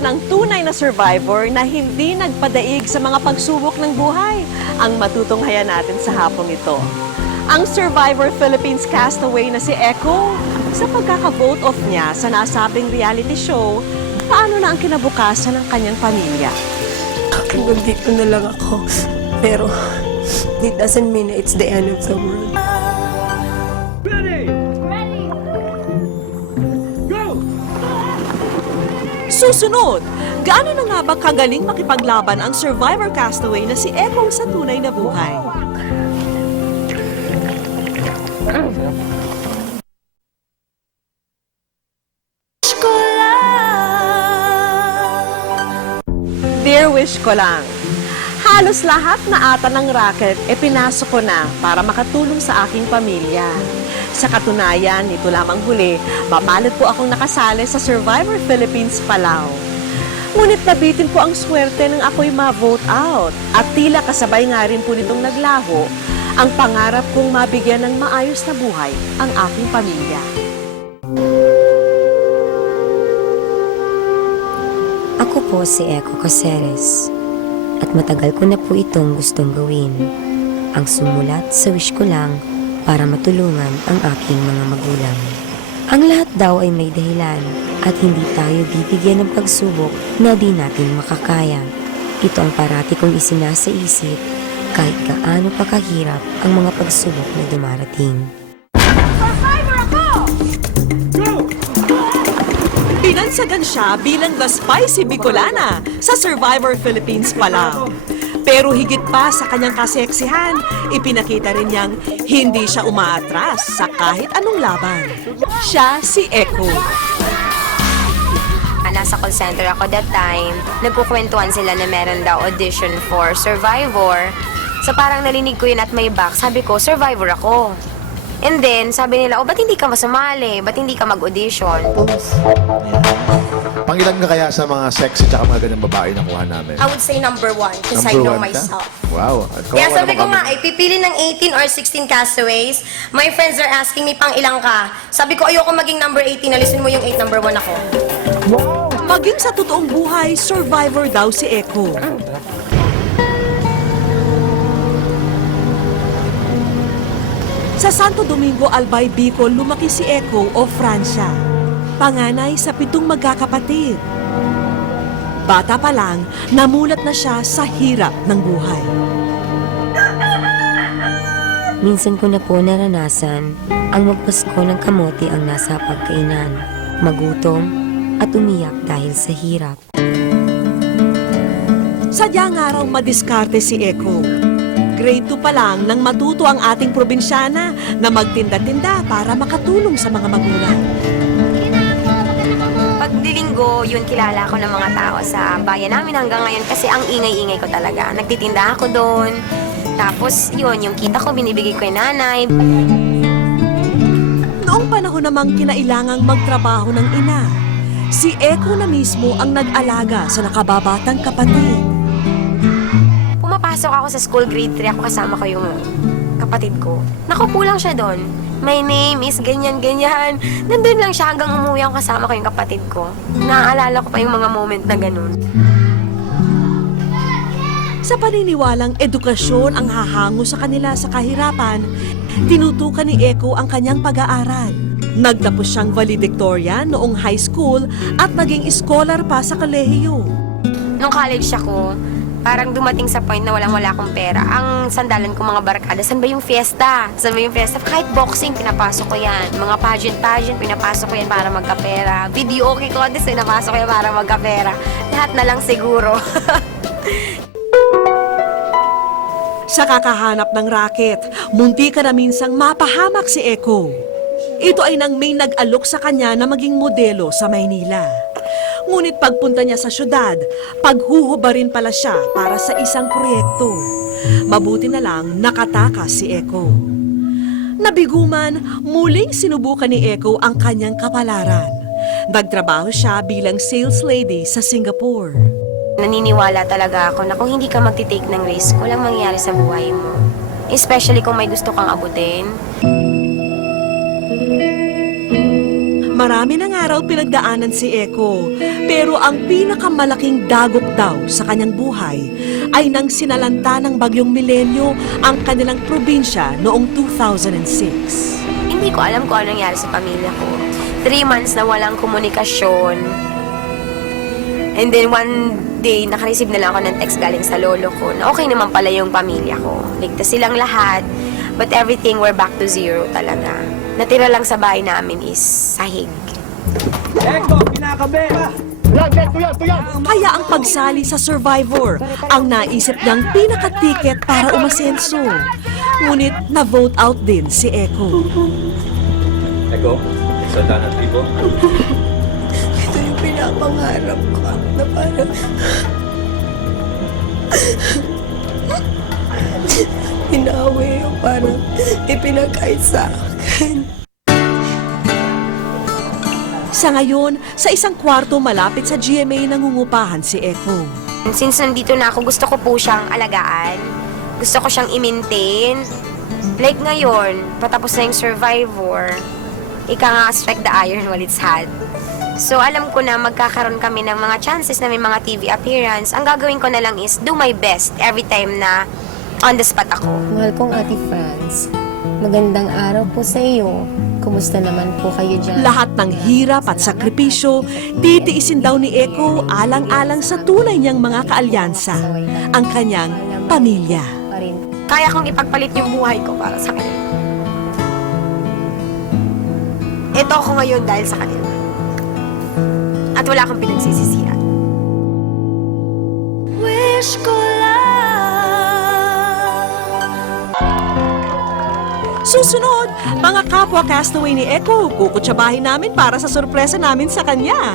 kwento ng tunay na survivor na hindi nagpadaig sa mga pagsubok ng buhay ang matutunghayan natin sa hapong ito. Ang Survivor Philippines castaway na si Echo, sa pagkaka-vote off niya sa nasabing reality show, paano na ang kinabukasan ng kanyang pamilya? Hanggang dito na lang ako. Pero, it doesn't mean it's the end of the world. Susunod, gaano na nga ba kagaling makipaglaban ang survivor castaway na si Echo sa tunay na buhay? Dear Wish Ko Lang, halos lahat na ata ng racket pinasok ko na para makatulong sa aking pamilya. Sa katunayan, nito lamang huli, mapalad po akong nakasali sa Survivor Philippines Palau. Ngunit nabitin po ang swerte nang ako'y ma-vote out at tila kasabay nga rin po nitong naglaho ang pangarap kong mabigyan ng maayos na buhay ang aking pamilya. Ako po si Echo Caceres at matagal ko na po itong gustong gawin. Ang sumulat sa wish ko lang para matulungan ang aking mga magulang. Ang lahat daw ay may dahilan at hindi tayo bibigyan ng pagsubok na di natin makakaya. Ito ang parati kong isinasaisip kahit gaano pa kahirap ang mga pagsubok na dumarating. Pinansagan siya bilang the Spicy Bicolana sa Survivor Philippines Palau. Pero higit pa sa kanyang kaseksihan, ipinakita rin niyang hindi siya umaatras sa kahit anong laban. Siya si Echo. Nasa call center ako that time. Nagkukwentuhan sila na meron daw audition for Survivor. So parang nalinig ko yun at may back. Sabi ko, Survivor ako. And then, sabi nila, ba't hindi ka masumali? Ba't hindi ka mag-audition? Pangilan ka kaya sa mga sexy tsaka mga ganyang babae na kuha namin? I would say number 1 because I Number know one ka? myself. Wow. Kaya sabi ko nga, pipili ng 18 or 16 castaways. My friends are asking me pang ilang ka. Sabi ko, ayoko maging number 18. Alisin mo yung 8, number 1 ako. Maging sa totoong buhay, survivor daw si Echo. Sa Santo Domingo, Albay, Bicol, lumaki si Echo o Francia. Panganay sa 7 magkakapatid. Bata pa lang, namulat na siya sa hirap ng buhay. Minsan ko na po naranasan ang magpasko ng kamote ang nasa pagkainan, magutom at umiyak dahil sa hirap. Sadya nga raw madiskarte si Echo. Grade 2 pa lang nang matuto ang ating probinsyana na magtinda-tinda para makatulong sa mga magulang. Pag dilinggo, yun kilala ko ng mga tao sa bayan namin hanggang ngayon kasi ang ingay-ingay ko talaga. Nagtitinda ako doon. Tapos yun, yung kita ko binibigay ko yung nanay. Noong panahon namang kinailangang magtrabaho ng ina, si Echo na mismo ang nag-alaga sa nakababatang kapatid. Pumapasok ako sa school, grade 3 ako, kasama ko yung kapatid ko. Nakaupo lang siya doon. My name is ganyan-ganyan. Nandun lang siya hanggang umuwi ako kasama ko yung kapatid ko. Naaalala ko pa yung mga moment na ganun. Sa paniniwalang edukasyon ang hahango sa kanila sa kahirapan, tinutukan ni Echo ang kanyang pag-aaral. Nagtapos siyang valedictorian noong high school at naging scholar pa sa kolehiyo. Nung college ako, parang dumating sa point na walang-wala akong pera. Ang sandalan ko mga barkada, saan ba yung fiesta? Saan ba yung fiesta? Kahit boxing, pinapasok ko yan. Mga pageant, pinapasok ko yan para magkapera. Video okay contest, pinapasok ko yan para magkapera. Lahat na lang siguro. Sa kakahanap ng raket, munti ka na minsang mapahamak si Echo. Ito ay nang may nag-alok sa kanya na maging modelo sa Maynila. Ngunit pagpunta niya sa syudad, paghuhubarin pala siya para sa isang proyekto. Mabuti na lang nakatakas si Echo. Nabiguman, muling sinubukan ni Echo ang kanyang kapalaran. Nagtrabaho siya bilang sales lady sa Singapore. Naniniwala talaga ako na kung hindi ka magti-take ng risk, walang mangyayari sa buhay mo. Especially kung may gusto kang abutin. Marami ng araw pinagdaanan si Eko, pero ang pinakamalaking dagok daw sa kanyang buhay ay nang sinalanta ng bagyong Milenyo ang kanilang probinsya noong 2006. Hindi ko alam kung ano nangyari sa pamilya ko. 3 months na walang komunikasyon. And then one day, nakareceive na lang ako ng text galing sa lolo ko na okay naman pala yung pamilya ko. Ligtas silang lahat, but everything we're back to zero talaga. Natira lang sa bahay namin is sahig. Kaya ang pagsali sa Survivor ang naisip niyang pinaka-ticket para umasenso. Ngunit na-vote out din si Eko. Eko, sanda ng tribo. Ito yung pinapangarap ko na parang inawi yung parang ipinagkait sa akin. Sa ngayon, sa isang kwarto malapit sa GMA nangungupahan si Eko. Since nandito na ako, gusto ko po siyang alagaan. Gusto ko siyang i-maintain. Like ngayon, patapos na yung Survivor, ika nga strike the iron while it's hot. So alam ko na magkakaroon kami ng mga chances na may mga TV appearance. Ang gagawin ko na lang is do my best every time na on the spot ako. Mahal kong Ate Franz, magandang araw po sa iyo. Kumusta naman po kayo dyan? Lahat ng hirap at sakripisyo, titiisin daw ni Eko alang-alang sa tunay niyang mga kaalyansa, ang kanyang pamilya. Pa rin. Kaya kong ipagpalit yung buhay ko para sa kanila. Ito ako ngayon dahil sa kanila. At wala akong pinagsisisihan. Wish ko Susunod, mga kapwa castaway ni Eko, kukutsabahin namin para sa sorpresa namin sa kanya.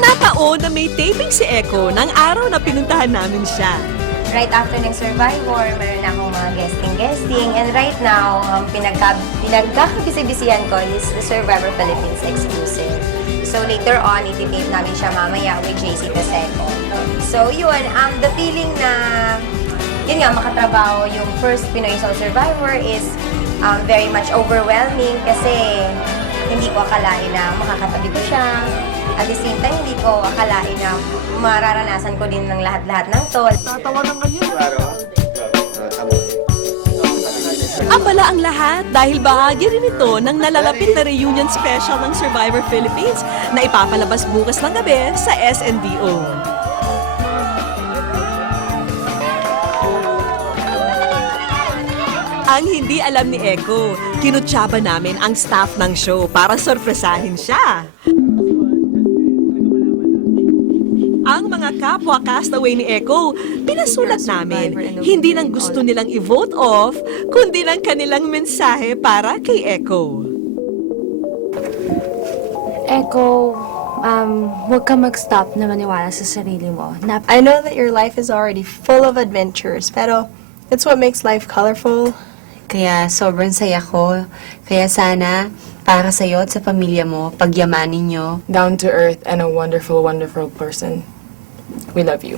Nataon na may taping si Eko ng araw na pinuntahan namin siya. Right after ng Survivor, meron akong mga guesting. And right now, pinagkakabisi-bisihan ko is the Survivor Philippines exclusive. So later on, iti-tape namin siya mamaya with JC Taseco. So yun, the feeling na, yun nga, makatrabaho yung first Pinoy Soul Survivor is very much overwhelming kasi hindi ko akalain na makakatabi ko siya. At the same time, hindi ko akalain na mararanasan ko din ng lahat-lahat ng tol. Abala ang lahat dahil bahagi rin ito ng nalalapit na reunion special ng Survivor Philippines na ipapalabas bukas ng gabi sa SNDO. Ang hindi alam ni Eko, kinutsaba namin ang staff ng show para sorpresahin siya. Ang mga kapwa castaway ni Eko, pinasulat namin, hindi nang gusto nilang i-vote off, kundi ng kanilang mensahe para kay Eko. Echo, huwag ka mag-stop na maniwala sa sarili mo. I know that your life is already full of adventures, pero it's what makes life colorful. Kaya sobrang saya ko. Kaya sana, para sa'yo at sa pamilya mo, pagyamanin nyo. Down to earth and a wonderful, wonderful person. We love you.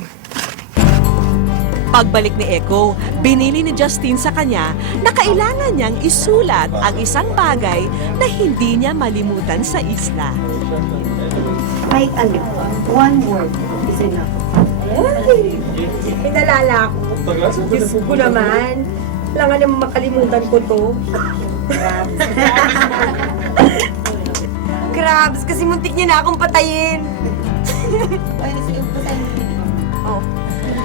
Pagbalik ni Eko, binili ni Justine sa kanya na kailangan niyang isulat ang isang bagay na hindi niya malimutan sa isla. Kahit ano, one word is enough. Pinalala ko. Diyos ko naman. Kailangan naman makalimutan ko to. Grabs, kasi muntik niya na akong patayin.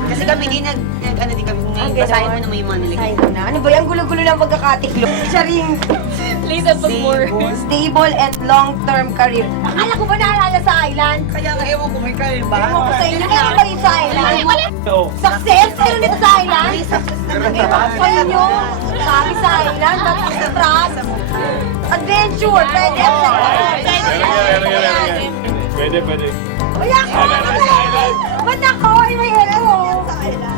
Kasi kami din, ano din kami ngayon. Basahin mo na may mga nalagay. Ano ba yung gulo-gulo lang pagkakatiklop? Siya rin. Stable and long-term career. Akala ko ba naalala sa island? Kaya nga ewan ko may career ba? Ewan ko sa inyo, ewan ko rin sa island. Success? Kayo dito sa island? Ewan ko inyo. Sabi sa island, tapos sa trap. Adventure, pwede. Pwede. Wala ko! Ba't ako? Ay, may hello!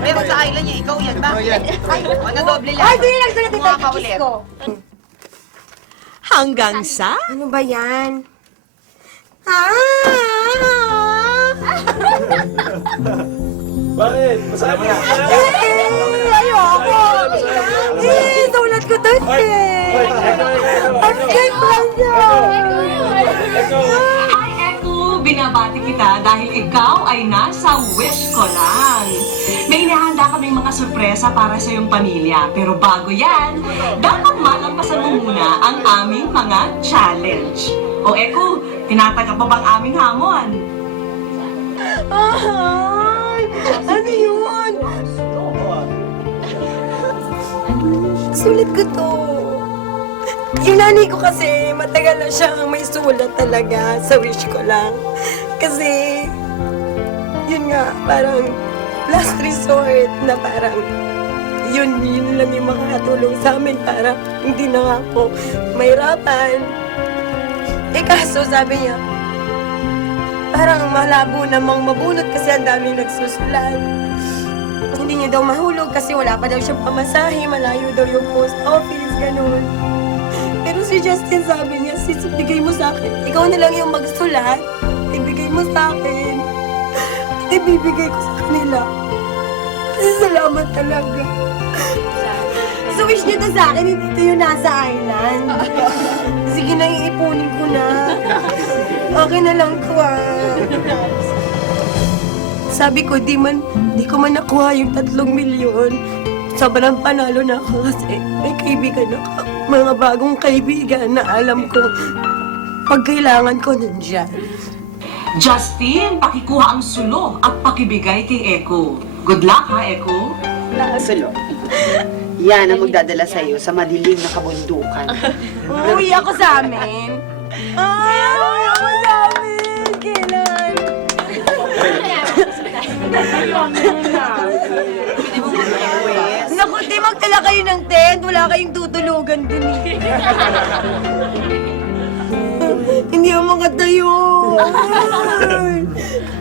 Pero sa island niya, ikaw yan. Bakit? Ay, doble lang. Ay, di nagsulat ito. Kiss ko. Hanggang sa... Ano ba yan? Bakit? Masaya mo na. Ayoko! Sulat ko to Ang cute lang niya! Echo, binabati kita dahil ikaw ay nasa wish ko lang. May inihanda kaming mga sorpresa para sa iyong pamilya. Pero bago yan, dapat malampasan mo muna ang aming mga challenge. O Echo, tinatanggap mo bang aming hamon? Ay! Ano yun? Sulit ko to. Yung nanay ko kasi, matagal na siyang may sulat talaga sa wish ko lang. Kasi, yun nga, parang last resort na parang yun lang yung makakatulong sa amin para hindi na nga po mahirapan. Eh kaso sabi niya, parang malabo namang mabunot kasi ang daming nagsusulat. Hindi niya daw mahulog kasi wala pa daw siyang pamasahe, malayo daw yung post office, ganun. Pero si Justin sabi niya, sis, bigay mo sa akin. Ikaw na lang yung magsulat, ibigay mo sa akin. At ibibigay ko sa kanila. Kasi salamat talaga. So wish niyo to sa akin, hindi to yung nasa island. Sige na, iipunin ko na. Okay na lang to Sabi ko, di ko man nakuha yung 3 milyon. Sobrang panalo na ako kasi may kaibigan ako. Mga bagong kaibigan na alam ko pag kailangan ko nandiyan. Justin, pakikuha ang sulo at pakibigay kay Echo. Good luck ha, Echo? Sulo. Yan ang magdadala sa'yo sa madilim na kabundukan. Uwi ako sa amin. Uwi ako sa amin. Kailan? Naku, di magtala kayo ng tent. Wala kayong tutulugan dun eh. Hindi ako makatayo.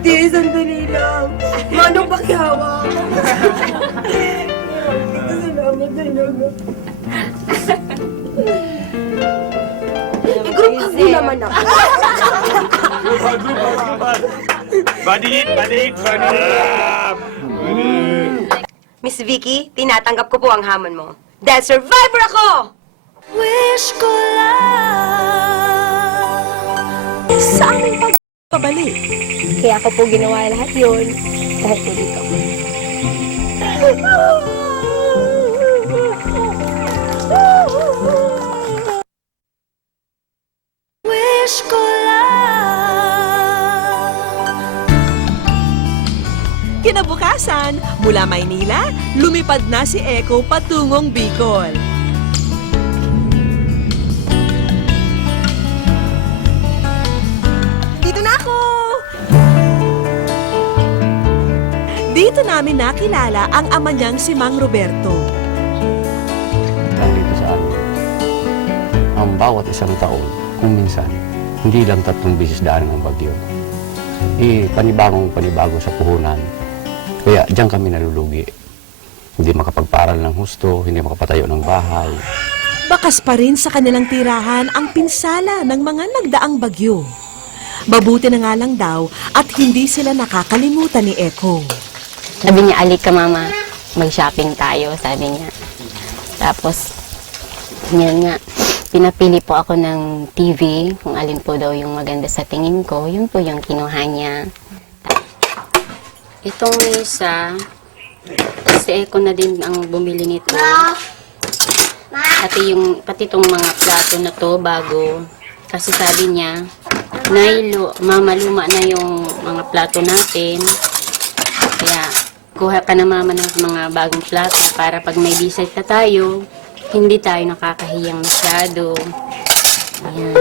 Di, sandali lang. Manong pakihawa. Salamat talaga. I-group hug mo naman ako. Badit! Miss Vicky, tinatanggap ko po ang hamon mo. Dahil survivor ako! Wish ko lang sa aming pagbabalik. Kaya ako po ginawa lahat yun. Dahil po dito ako. Wish ko lang. Kinabukasan, mula Maynila, lumipad na si Echo patungong Bicol. Dito na ako! Dito namin nakilala ang ama niyang si Mang Roberto. Lang dito sa amin. Ang bawat isang taon, kung minsan, hindi lang 3 beses daan ng bagyo. Panibago sa puhunan. Kaya diyan kami nalulugi. Hindi makapagparal ng husto, hindi makapatayo ng bahay. Bakas pa rin sa kanilang tirahan ang pinsala ng mga nagdaang bagyo. Mabuti na nga lang daw at hindi sila nakakalimutan ni Echo. Sabi niya, alik ka mama, mag-shopping tayo, sabi niya. Tapos, yun nga, pinapili po ako ng TV, kung alin po daw yung maganda sa tingin ko, yun po yung kinuha niya. Itong isa, si Echo na din ang bumili nito. Pati itong mga plato na to bago. Kasi sabi niya, mama, luma na yung mga plato natin. Kaya, kuha ka na mama ng mga bagong plato para pag may visit na tayo, hindi tayo nakakahiyang masyado. Ayan.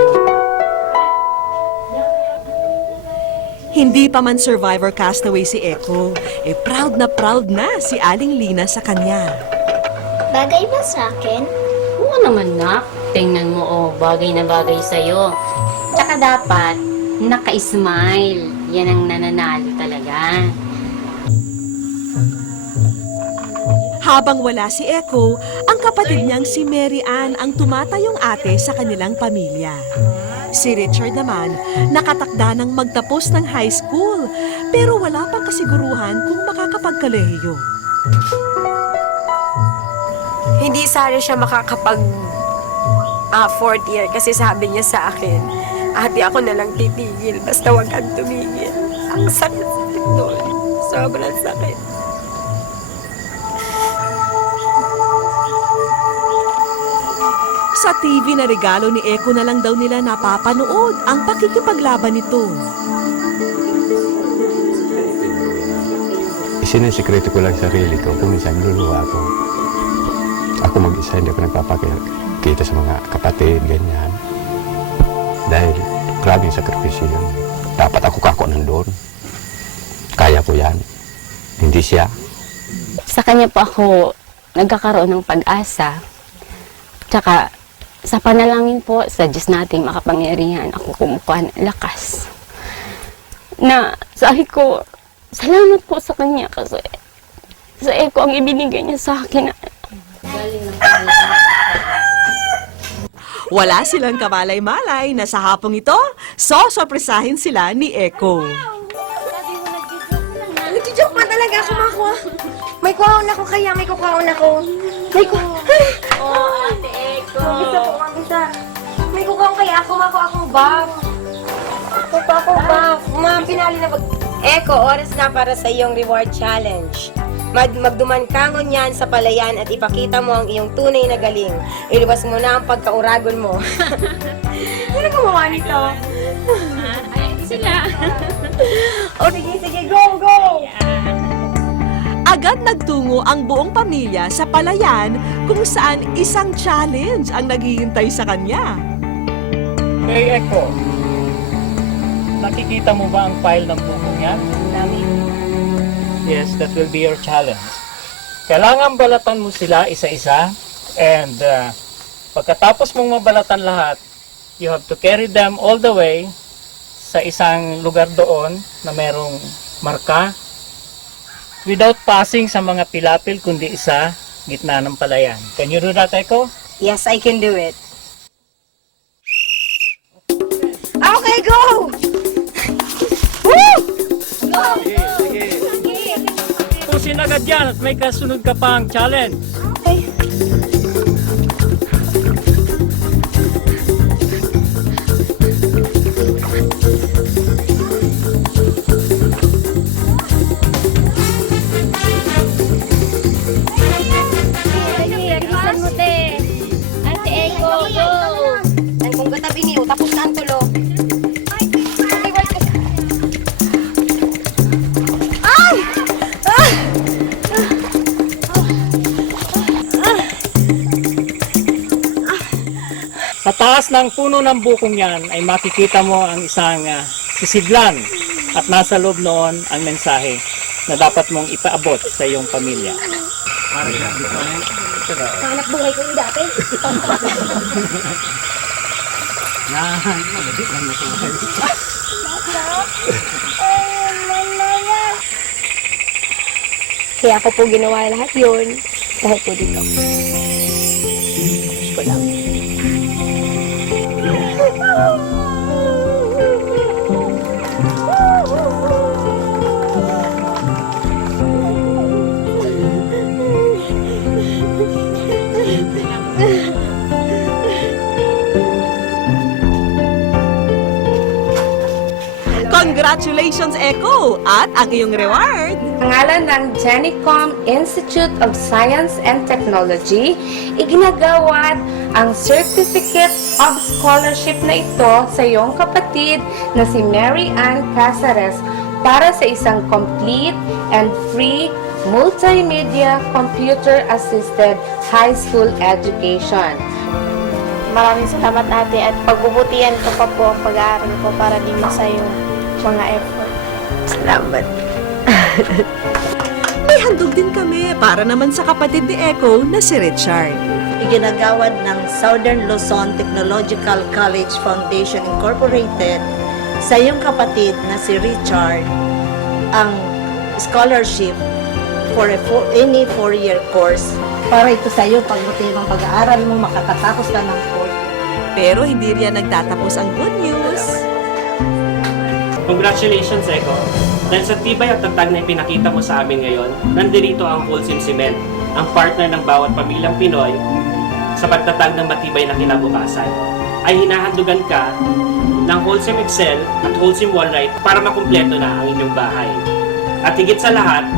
Hindi pa man survivor castaway si Echo, proud na si Aling Lina sa kanya. Bagay ba sa akin? Oo naman, nak. Tingnan mo, bagay na bagay sa'yo. Tsaka dapat, naka-smile. Yan ang nananalo talaga. Habang wala si Echo, ang kapatid niyang si Mary Ann ang tumatayong ate sa kanilang pamilya. Si Richard naman, nakatakda ng magtapos ng high school, pero wala pang kasiguruhan kung makakapagkalehiyo. Hindi sana siya makakapag fourth year kasi sabi niya sa akin, ate ako na lang titigil, basta wag kang tumigil. Ang sakit-sakit doon. Sobrang sakit. Sa TV na regalo ni Eko na lang daw nila napapanood ang pakikipaglaban nito. Sinisikreto ko lang sarili ko. Kung minsan luluwa ako. Ako mag-isa, hindi ako nagpapakita sa mga kapatid, ganyan. Dahil grabing sakripisyo yun. Dapat ako nandun. Kaya ko yan. Hindi siya. Sa kanya po ako nagkakaroon ng pag-asa. Tsaka sa panalangin po sa Diyos nating makapangyarihan, ako kumukuha ng lakas. Na sabi ko, salamat po sa kanya kasi sa Eko ang ibinigay niya sa akin. Wala silang kamalay-malay na sa hapong ito, sosorpresahin sila ni Eko. Nagjo-joke pa talaga ako, Mako. May kuhaon ako kaya, may kuhaon ako. May kuhaon. Ate Eko. Mabisa. May kuhaon kaya ako, Mako, akong buff. Ako buff. Pinali na Eko, oras na para sa iyong reward challenge. Magdumankangon yan sa palayan at ipakita mo ang iyong tunay na galing. Iluwas mo na ang pagkauragon mo. Sino gumawa nito? Ayan sila. O sige, go! Agad nagtungo ang buong pamilya sa palayan kung saan isang challenge ang naghihintay sa kanya. Hey, Eko. Nakikita mo ba ang file ng bukong yan? Yes, that will be your challenge. Kailangan balatan mo sila isa-isa and pagkatapos mong mabalatan lahat, you have to carry them all the way sa isang lugar doon na merong marka without passing sa mga pilapil kundi sa gitna ng palayan. Can you do that, Eko? Yes, I can do it. Okay, go! Pusin agad yan at may kasunod ka pang challenge. Bilisan mo, te. Ate Eko, go! Ay, kung katabi niyo, tapos na ang tulog. Sa taas ng puno ng bukong yan ay makikita mo ang isang sisidlan at nasa loob noon ang mensahe na dapat mong ipaabot sa iyong pamilya. Anak buhay ko yung dati. Kaya ako po ginawa lahat yun. Dahil po dito. Wish ko lang. Congratulations, Eko! At ang iyong reward! Pangalan ng Genicom Institute of Science and Technology, iginagawad ang Certificate of Scholarship na ito sa iyong kapatid na si Mary Ann Casares para sa isang complete and free multimedia computer-assisted high school education. Maraming salamat ate at pagbubutihan ko pa po ang pag-aaral ko para din sa iyong mga effort. Salamat. May handog din kami para naman sa kapatid ni Eko na si Richard. Iginagawad ng Southern Luzon Technological College Foundation Incorporated sa iyong kapatid na si Richard ang scholarship for any 4-year course. Para ito sa iyo, pagbuti ng pag-aaral mo, makakatapos ka ng 4 year. Pero hindi riyan nagtatapos ang good news. Congratulations, Eko. Dahil sa tibay at tatag na ipinakita mo sa amin ngayon, nandirito ang Wholesome Cement, ang partner ng bawat pamilyang Pinoy sa pagtatag ng matibay na kinabukasan. Ay hinahandugan ka ng Wholesome Excel at Wholesome Wallrite para makumpleto na ang inyong bahay. At higit sa lahat,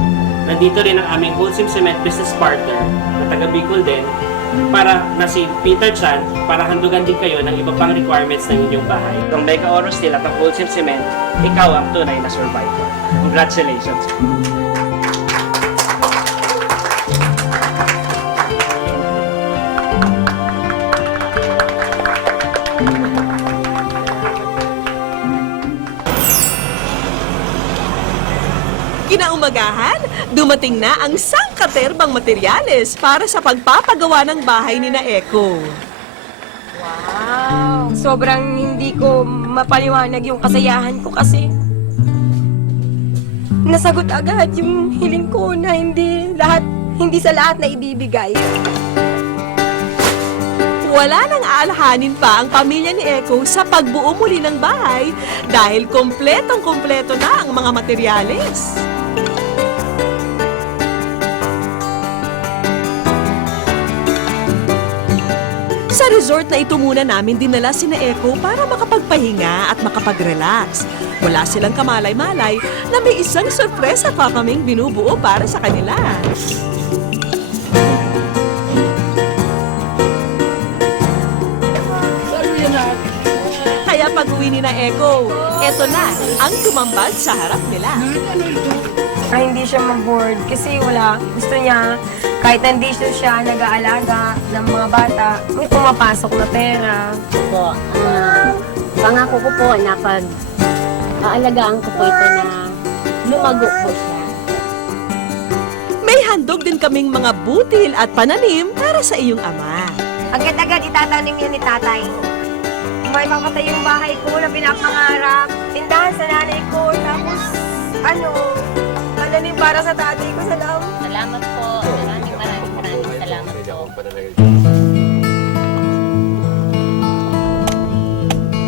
nandito rin ang aming Wholesome Cement business partner na taga Bicol din, para na si Peter Chan, para handugan din kayo ng iba pang requirements ng inyong bahay. Ang Mega Oro Steel at ang Wholesome Cement, ikaw ang tunay na survivor. Congratulations! Kinaumagahan, dumating na ang sangkaterbang materyales para sa pagpapagawa ng bahay ni na Eko. Wow! Sobrang hindi ko mapaliwanag yung kasayahan ko kasi nasagot agad yung hiling ko na hindi sa lahat na ibibigay. Wala nang aalhanin pa ang pamilya ni Eko sa pagbuo muli ng bahay dahil kompletong-kompleto na ang mga materyales. Sa resort na ito muna namin dinala sina Eko para makapagpahinga at makapag-relax. Wala silang kamalay-malay na may isang sorpresa pa kaming binubuo para sa kanila. Kaya pag-uwi ni na Eko, eto na ang tumambad sa harap nila. Ay, hindi siya ma-bored kasi gusto niya, kahit nandito siya nag-aalaga ng mga bata, may pumapasok na pera. Po, pangako ko po na pag aalagaan ko po ito na lumago po siya. May handog din kaming mga butil at pananim para sa iyong ama. Agad-agad itatanim yan ni tatay. May papatay yung bahay ko na pinapangarap. Tindahan sa nanay ko. Tapos, pananim para sa tatay ko. Salamat po. Maraming salamat po.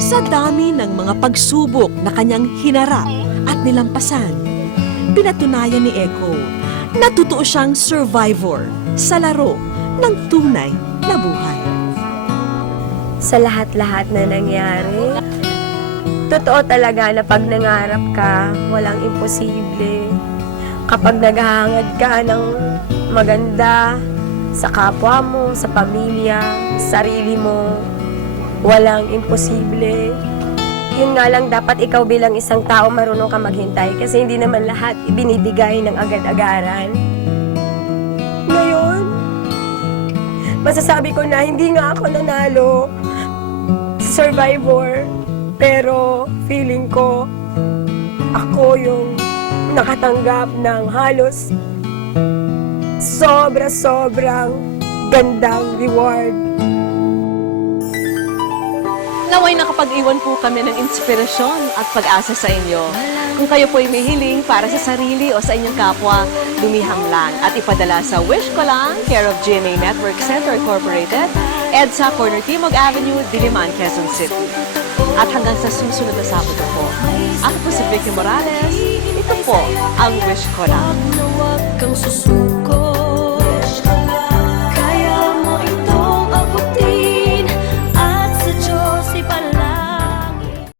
Sa dami ng mga pagsubok na kanyang hinarap at nilampasan, pinatunayan ni Eko na totoo siyang survivor sa laro ng tunay na buhay. Sa lahat-lahat na nangyari, totoo talaga na pag nangarap ka, walang imposible. Kapag naghahangad ka ng maganda sa kapwa mo, sa pamilya, sa sarili mo, walang imposible. Yun nga lang, dapat ikaw bilang isang tao marunong ka maghintay kasi hindi naman lahat ibinibigay ng agad-agaran. Ngayon, masasabi ko na hindi nga ako nanalo survivor, pero feeling ko ako yung nakatanggap ng halos sobrang gandang reward. Naway nakapag-iwan po kami ng inspirasyon at pag-asa sa inyo. Kung kayo po'y may hiling para sa sarili o sa inyong kapwa, lumiham lang at ipadala sa Wish Ko Lang, care of GMA Network Center Incorporated, EDSA Corner Timog Avenue, Diliman, Quezon City. At hanggang sa susunod na Sabado po, ako po si Vicky Morales. Ito po ang Wish Ko Lang.